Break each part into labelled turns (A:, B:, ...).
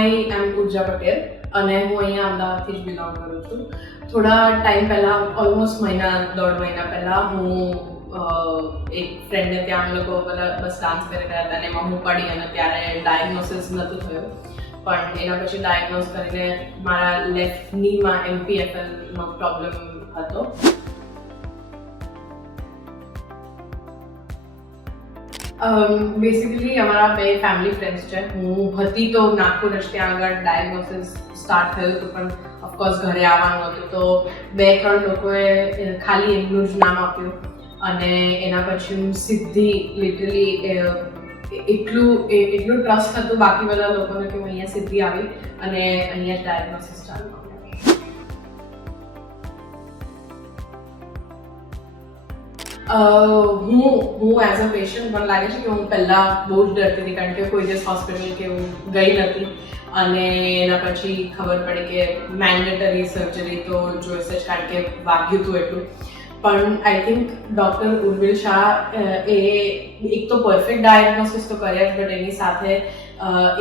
A: આઈ એમ ઊર્જા પટેલ અને હું અહીંયા અમદાવાદથી જ બિલોંગ કરું છું. થોડા ટાઈમ પહેલાં ઓલમોસ્ટ મહિના, દોઢ મહિના પહેલાં હું એક ફ્રેન્ડને ત્યાં અમે લોકો બસ ડાન્સ કરી રહ્યા હતા અને એમાં હું પડી અને ત્યારે ડાયગ્નોસિસ નહોતું થયું. પણ એના પછી ડાયગ્નોઝ કરીને મારા લેફ્ટ નીમાં એમપીએફએલનો પ્રોબ્લેમ હતો. બેસિકલી અમારા બે ફેમિલી ફ્રેન્ડ્સ છે હું હતી તો નાગપુર જ ત્યાં આગળ ડાયગ્નોસિસ સ્ટાર્ટ થયું હતું પણ ઓફકોર્સ ઘરે આવવાનું હતું તો બે ત્રણ લોકોએ ખાલી એમનું જ નામ આપ્યું અને એના પછી હું સીધી લિટરલી એટલું એટલું ટ્રસ્ટ હતું બાકી બધા લોકોને કે હું અહીંયા સીધી આવી અને અહીંયા ડાયગ્નોસિસ ચાલુ હું હું એઝ અ પેશન્ટ મને લાગે છે કે હું પહેલાં બહુ જ ડરતી હતી કારણ કે કોઈ દિવસ હોસ્પિટલ કે હું ગઈ નથી. અને એના પછી ખબર પડી કે મેન્ડેટરી સર્જરી તો જોઈશે જ કારણ કે વાગ્યું હતું એટલું. પણ I think doctor Urvil Shah એ એક તો પરફેક્ટ ડાયગ્નોસિસ તો કર્યા જ બટ એની સાથે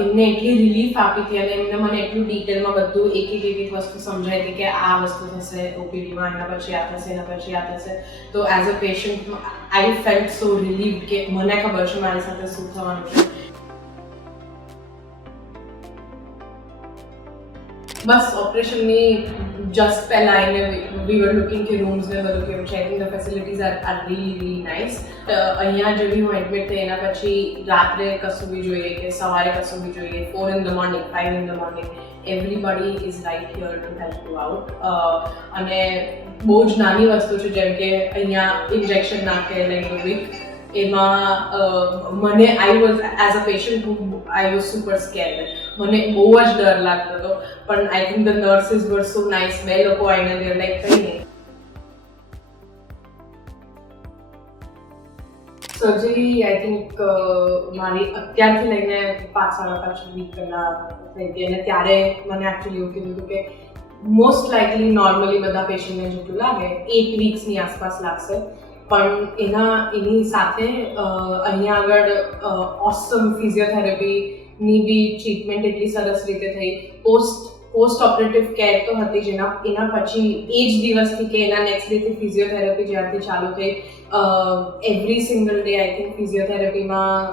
A: એમને એટલી રિલીફ આપી હતી અને એમને મને એટલું ડિટેલમાં બધું એક એક એક એક વસ્તુ સમજાવી હતી કે આ વસ્તુ થશે ઓપીડીમાં એના પછી આ થશે, એના પછી આ થશે. તો as a patient I felt so relieve કે મને ખબર છે મારી સાથે શું થવાનું છે. બસ ઓપરેશનની જસ્ટ પહેલા આવીને વી વર લુકિંગ કે રૂમ્સ ને બધું કેવું છે I think the facilities are are really really nice અહીંયા જેવી હું એડમિટ થઈ, એના પછી રાત્રે કશું બી જોઈએ કે સવારે કશું બી જોઈએ four in the morning five in the morning everybody is right here to help you out અને બહુ જ નાની વસ્તુ છે, જેમ કે અહીંયા ઇન્જેક્શન નાખે લાઈક વીક એમાં મને I was as a patient હું આઈ વોઝ સુપર સ્કેર મને બહુ જ ડર લાગતો હતો. પણ I think the nurses were so nice બે લોકો આઈને દેર લાઈક કંઈ નહીં સર્જરી આઈ થિંક મારી અત્યારથી લઈને પાંચ સાડા પાંચ વીક પહેલાં થઈ હતી અને ત્યારે મને એકચ્યુઅલી એવું કીધું હતું કે મોસ્ટ લાઇકલી નોર્મલી બધા પેશન્ટને જેટલું લાગે એટ વીક્સની આસપાસ લાગશે. પણ એના, એની સાથે અહીંયા આગળ ઓસમ ફિઝિયોથેરાપીની બી ટ્રીટમેન્ટ એટલી સરસ રીતે થઈ. પોસ્ટ પોસ્ટ ઓપરેટિવ કેર તો હતી જેના, એના પછી એ જ દિવસથી કે એના નેક્સ્ટ ડેથી ફિઝિયોથેરાપી જ્યારથી ચાલુ થઈ. Every single day I think ફિઝિયોથેરાપીમાં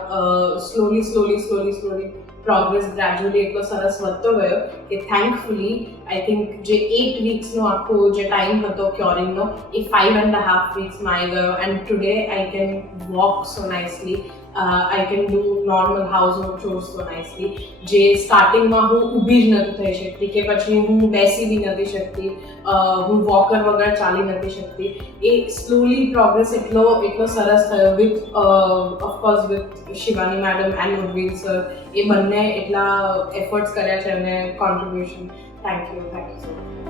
A: slowly slowly slowly slowly progress gradually એટલો સરસ વધતો ગયો કે થેન્કફુલી આઈ થિંક જે એટ વીક્સનો આખો જે ટાઈમ હતો ક્યોરિંગનો એ ફાઇવ એન્ડ હાફ વીક્સમાં આવી ગયો. And today I can walk so nicely I can do normal household chores so nicely જે સ્ટાર્ટિંગમાં હું ઊભી જ નથી થઈ શકતી કે પછી હું બેસી બી નથી શકતી હું વોકર વગર ચાલી નથી શકતી. એ સ્લોલી પ્રોગ્રેસ એટલો એટલો સરસ થયો with of course with Shivani madam and Urvil sir એ બંને એટલા એફર્ટ્સ કર્યા છે અને contribution thank you thank you so much